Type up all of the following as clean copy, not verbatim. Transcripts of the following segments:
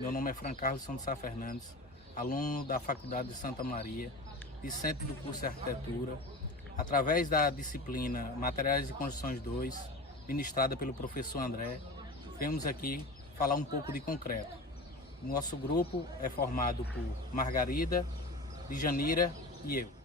Meu nome é Fran Carlos Santos Sá Fernandes, aluno da Faculdade de Santa Maria, discente do curso de Arquitetura, através da disciplina Materiais e Construções 2, ministrada pelo professor André. Viemos aqui falar um pouco de concreto. Nosso grupo é formado por Margarida, Djanira e eu.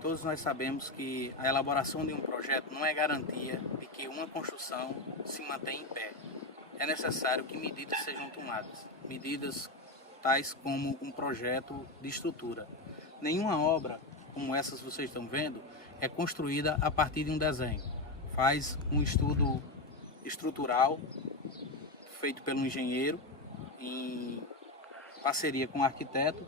Todos nós sabemos que a elaboração de um projeto não é garantia de que uma construção se mantenha em pé. É necessário que medidas sejam tomadas, medidas tais como um projeto de estrutura. Nenhuma obra, como essas que vocês estão vendo, é construída a partir de um desenho. Faz um estudo estrutural feito pelo engenheiro em parceria com o arquiteto,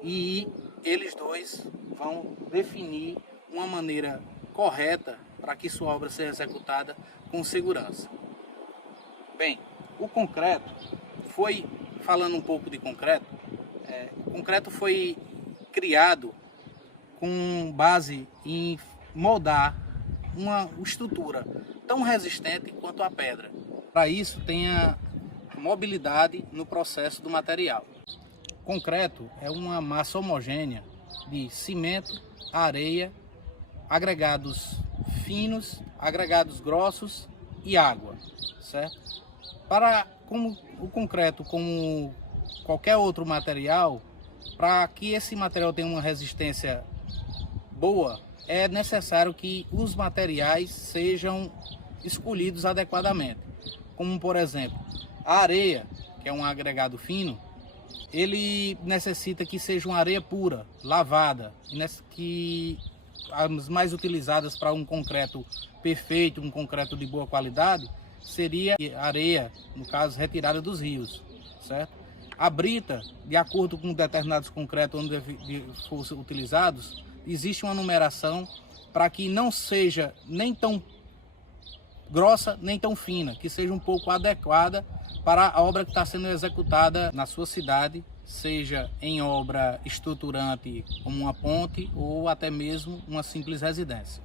e eles dois vão definir uma maneira correta para que sua obra seja executada com segurança. Bem, o concreto falando um pouco de concreto, o concreto foi criado com base em moldar uma estrutura tão resistente quanto a pedra. Para isso, tenha mobilidade no processo do material. Concreto é uma massa homogênea de cimento, areia, agregados finos, agregados grossos e água, certo? Como o concreto, como qualquer outro material, para que esse material tenha uma resistência boa, é necessário que os materiais sejam escolhidos adequadamente. Como, por exemplo, a areia, que é um agregado fino, ele necessita que seja uma areia pura, lavada, que as mais utilizadas para um concreto perfeito, um concreto de boa qualidade, seria areia, no caso, retirada dos rios, certo? A brita, de acordo com determinados concretos onde fossem utilizados, existe uma numeração para que não seja nem tão grossa nem tão fina, que seja um pouco adequada para a obra que está sendo executada na sua cidade, seja em obra estruturante como uma ponte ou até mesmo uma simples residência.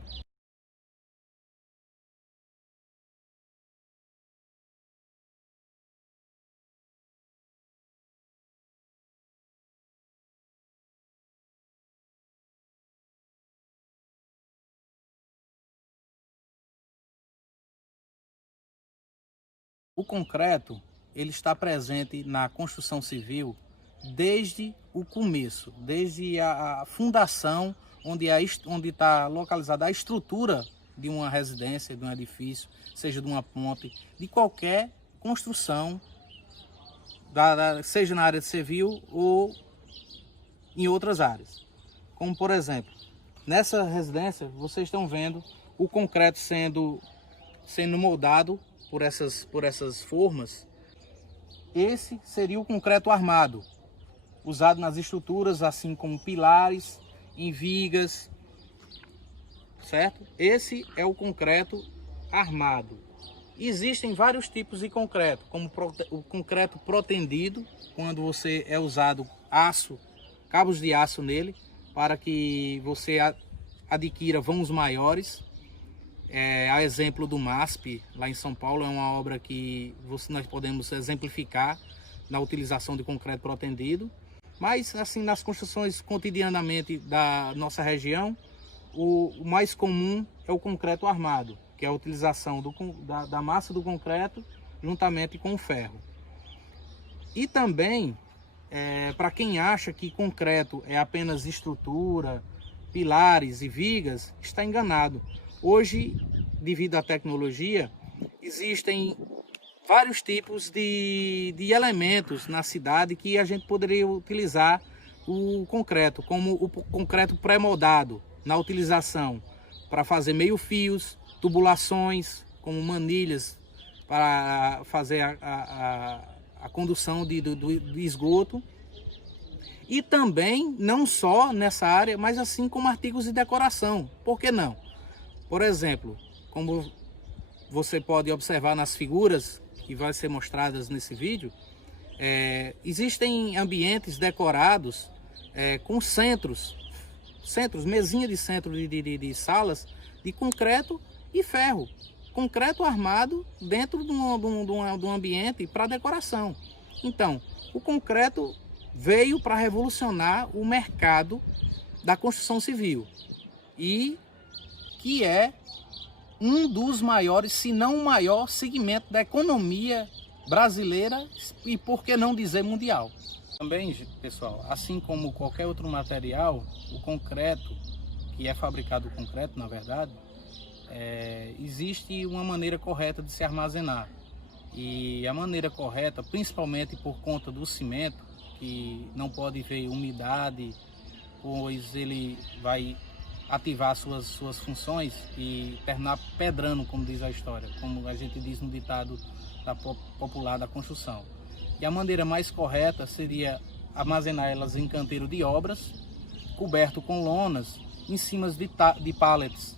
O concreto, ele está presente na construção civil desde o começo, desde a fundação, onde está localizada a estrutura de uma residência, de um edifício, seja de uma ponte, de qualquer construção, seja na área civil ou em outras áreas. Como, por exemplo, nessa residência, vocês estão vendo o concreto sendo moldado por essas formas. Esse seria o concreto armado, usado nas estruturas, assim como pilares, em vigas, certo? Esse é o concreto armado. Existem vários tipos de concreto, como o concreto protendido, quando você é usado aço, cabos de aço nele, para que você adquira vãos maiores. A exemplo do MASP, lá em São Paulo, é uma obra que nós podemos exemplificar na utilização de concreto protendido. Mas, assim, nas construções cotidianamente da nossa região, o mais comum é o concreto armado, que é a utilização da massa do concreto juntamente com o ferro. E também, para quem acha que concreto é apenas estrutura, pilares e vigas, está enganado. Hoje, devido à tecnologia, existem vários tipos de elementos na cidade que a gente poderia utilizar o concreto, como o concreto pré-moldado na utilização para fazer meio-fios, tubulações, como manilhas para fazer a condução do esgoto. E também, não só nessa área, mas assim como artigos de decoração. Por que não? Por exemplo, como você pode observar nas figuras que vão ser mostradas nesse vídeo, existem ambientes decorados com centros, mesinha de centro de salas de concreto e ferro. Concreto armado dentro de um ambiente para decoração. Então, o concreto veio para revolucionar o mercado da construção civil e que é um dos maiores, se não o maior segmento da economia brasileira e, por que não dizer, mundial. Também, pessoal, assim como qualquer outro material, o concreto, que é fabricado o concreto, na verdade, existe uma maneira correta de se armazenar. E a maneira correta, principalmente por conta do cimento, que não pode ver umidade, pois ele vai ativar suas funções e terminar pedrando, como diz a história, como a gente diz no ditado popular da construção. E a maneira mais correta seria armazenar elas em canteiro de obras, coberto com lonas, em cima de pallets,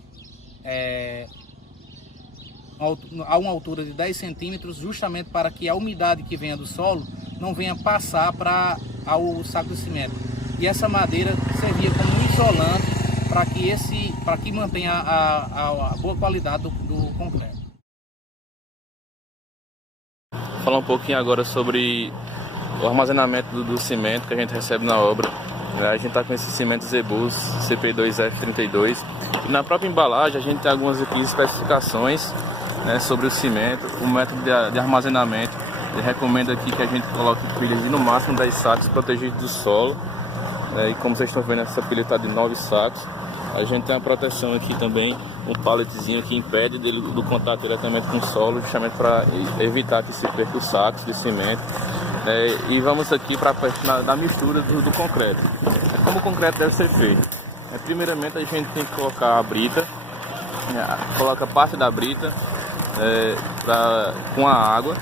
a uma altura de 10 centímetros, justamente para que a umidade que venha do solo não venha passar para o saco de cimento. E essa madeira servia como um isolante para que mantenha a boa qualidade do concreto. Vou falar um pouquinho agora sobre o armazenamento do cimento que a gente recebe na obra. A gente está com esse cimento Zebus CP2F32 e na própria embalagem a gente tem algumas especificações, né, sobre o cimento, o método de armazenamento. Ele recomenda aqui que a gente coloque pilhas de no máximo 10 sacos protegidos do solo, e como vocês estão vendo, essa pilha está de 9 sacos. A gente tem uma proteção aqui também, um palletzinho que impede do contato diretamente com o solo, justamente para evitar que se perca os sacos de cimento. E vamos aqui para a parte da mistura do concreto. Como o concreto deve ser feito? Primeiramente a gente tem que colocar a brita, coloca parte da brita com a água,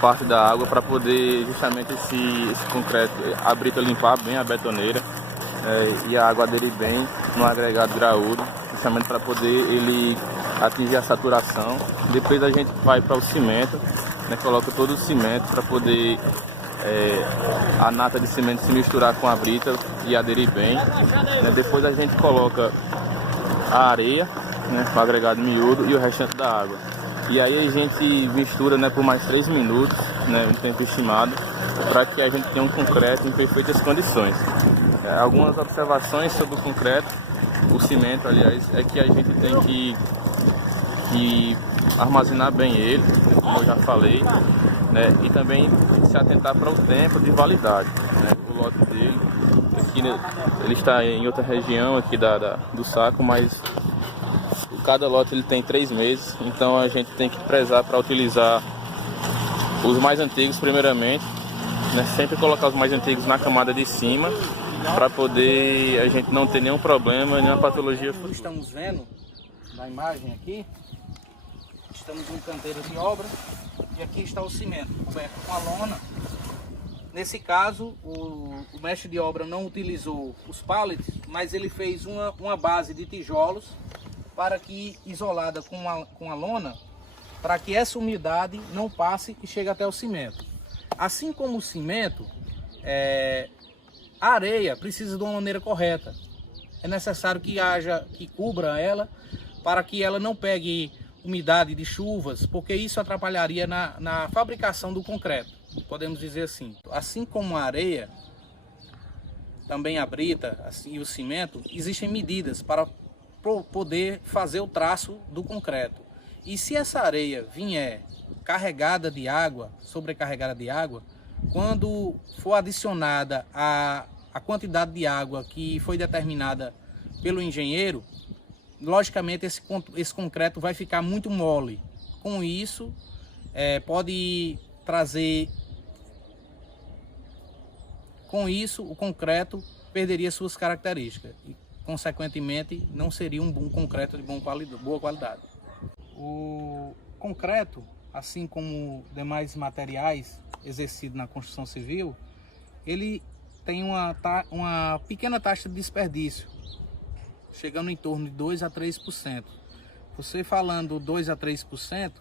parte da água, para poder justamente esse concreto, a brita limpar bem a betoneira e a água aderir bem no agregado graúdo, justamente para poder ele atingir a saturação. Depois a gente vai para o cimento, coloca todo o cimento para poder a nata de cimento se misturar com a brita e aderir bem. Depois a gente coloca a areia, o agregado miúdo e o restante da água. E aí a gente mistura por mais 3 minutos, no tempo estimado, para que a gente tenha um concreto em perfeitas condições. Algumas observações sobre o concreto, o cimento, aliás, é que a gente tem que armazenar bem ele, como eu já falei, e também se atentar para o tempo de validade. O lote dele, aqui, ele está em outra região aqui do saco, mas cada lote ele tem 3 meses, então a gente tem que prezar para utilizar os mais antigos primeiramente, sempre colocar os mais antigos na camada de cima, para poder a gente não ter nenhum problema, nenhuma patologia. Como estamos vendo na imagem aqui, estamos em canteiro de obra e aqui está o cimento coberto com a lona. Nesse caso, o mestre de obra não utilizou os pallets, mas ele fez uma base de tijolos para que, isolada com a lona, para que essa umidade não passe e chegue até o cimento. Assim como o cimento, a areia precisa de uma maneira correta. É necessário que cubra ela para que ela não pegue umidade de chuvas, porque isso atrapalharia na fabricação do concreto, podemos dizer assim. Assim como a areia, também a brita e o cimento, existem medidas para poder fazer o traço do concreto. E se essa areia vier carregada de água, sobrecarregada de água, quando for adicionada a quantidade de água que foi determinada pelo engenheiro, logicamente esse concreto vai ficar muito mole. Com isso, pode trazer... Com isso, o concreto perderia suas características e, consequentemente, não seria um bom concreto de boa qualidade. O concreto, assim como demais materiais exercidos na construção civil, ele tem uma pequena taxa de desperdício, chegando em torno de 2 a 3%. Você falando 2 a 3%,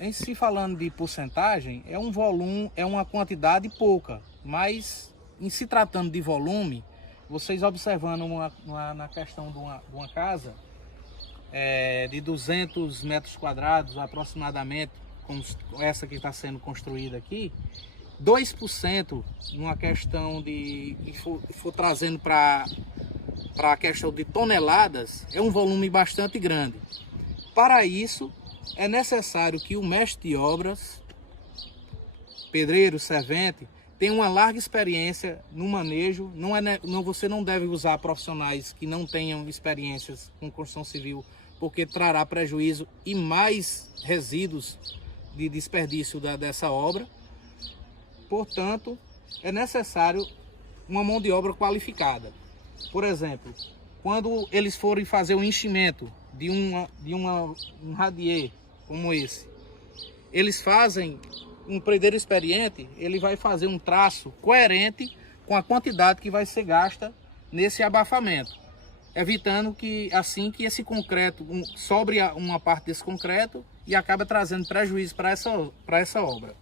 em si falando de porcentagem, é um volume, é uma quantidade pouca, mas em se tratando de volume, vocês observando na questão de uma casa de 200 metros quadrados aproximadamente, como essa que está sendo construída aqui, 2% numa questão de, for trazendo para a questão de toneladas, é um volume bastante grande. Para isso, é necessário que o mestre de obras, pedreiro, servente, tenha uma larga experiência no manejo. Você não deve usar profissionais que não tenham experiências com construção civil, porque trará prejuízo e mais resíduos de desperdício dessa obra. Portanto, é necessário uma mão de obra qualificada. Por exemplo, quando eles forem fazer o enchimento de um radier como esse, eles fazem, um pedreiro experiente, ele vai fazer um traço coerente com a quantidade que vai ser gasta nesse abafamento, evitando que esse concreto sobre uma parte desse concreto e acaba trazendo prejuízo para essa obra.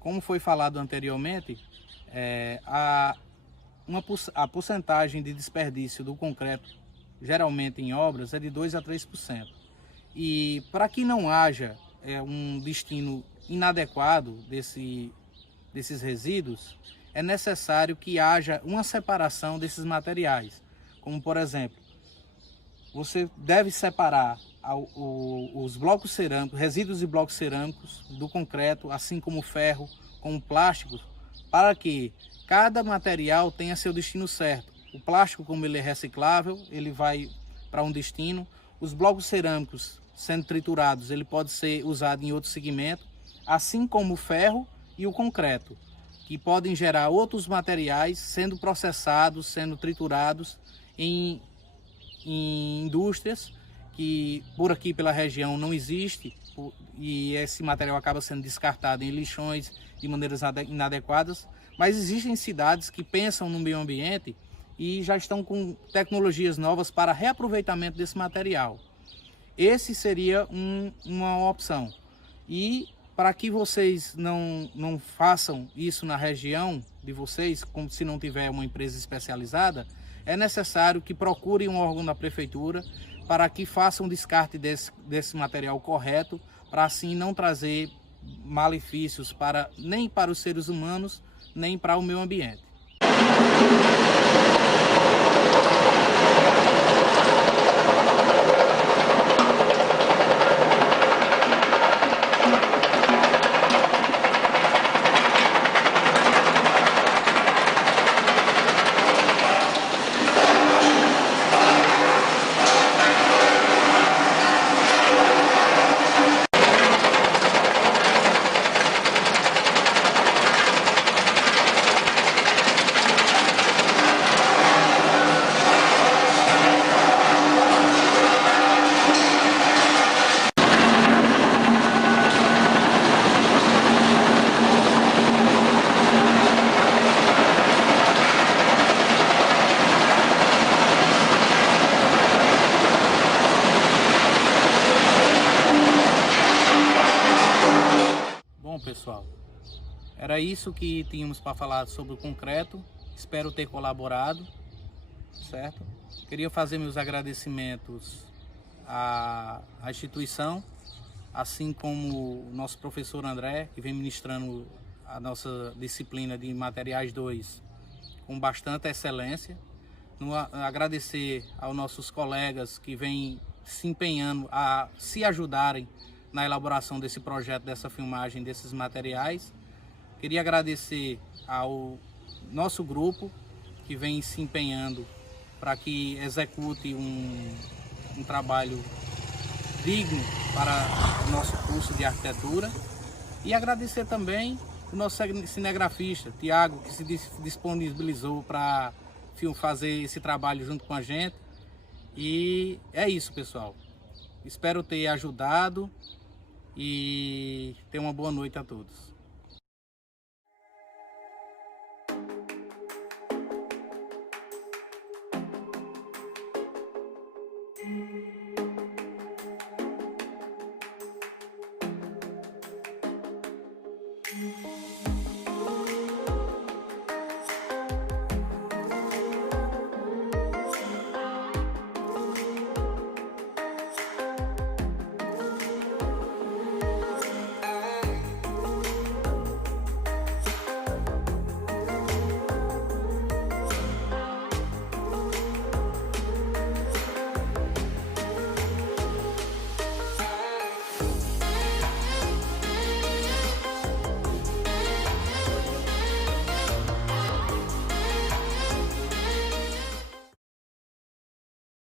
Como foi falado anteriormente, a porcentagem de desperdício do concreto, geralmente em obras, é de 2 a 3%. E para que não haja um destino inadequado desses resíduos, é necessário que haja uma separação desses materiais. Como, por exemplo, você deve separar os blocos cerâmicos, resíduos de blocos cerâmicos do concreto, assim como ferro, como plásticos, para que cada material tenha seu destino certo. O plástico, como ele é reciclável, ele vai para um destino. Os blocos cerâmicos, sendo triturados, ele pode ser usado em outro segmento, assim como o ferro e o concreto, que podem gerar outros materiais sendo processados, sendo triturados em indústrias que por aqui pela região não existe, e esse material acaba sendo descartado em lixões de maneiras inadequadas, mas existem cidades que pensam no meio ambiente e já estão com tecnologias novas para reaproveitamento desse material. Esse seria uma opção. E para que vocês não façam isso na região de vocês, como se não tiver uma empresa especializada, é necessário que procurem um órgão da prefeitura para que façam um descarte desse material correto, para assim não trazer malefícios nem para os seres humanos, nem para o meio ambiente. Bom, pessoal, era isso que tínhamos para falar sobre o concreto. Espero ter colaborado, certo? Queria fazer meus agradecimentos à instituição, assim como o nosso professor André, que vem ministrando a nossa disciplina de Materiais 2 com bastante excelência. Agradecer aos nossos colegas que vêm se empenhando a se ajudarem na elaboração desse projeto, dessa filmagem, desses materiais. Queria agradecer ao nosso grupo que vem se empenhando para que execute um trabalho digno para o nosso curso de arquitetura. E agradecer também o nosso cinegrafista, Tiago, que se disponibilizou para fazer esse trabalho junto com a gente. E é isso, pessoal. Espero ter ajudado e tenha uma boa noite a todos.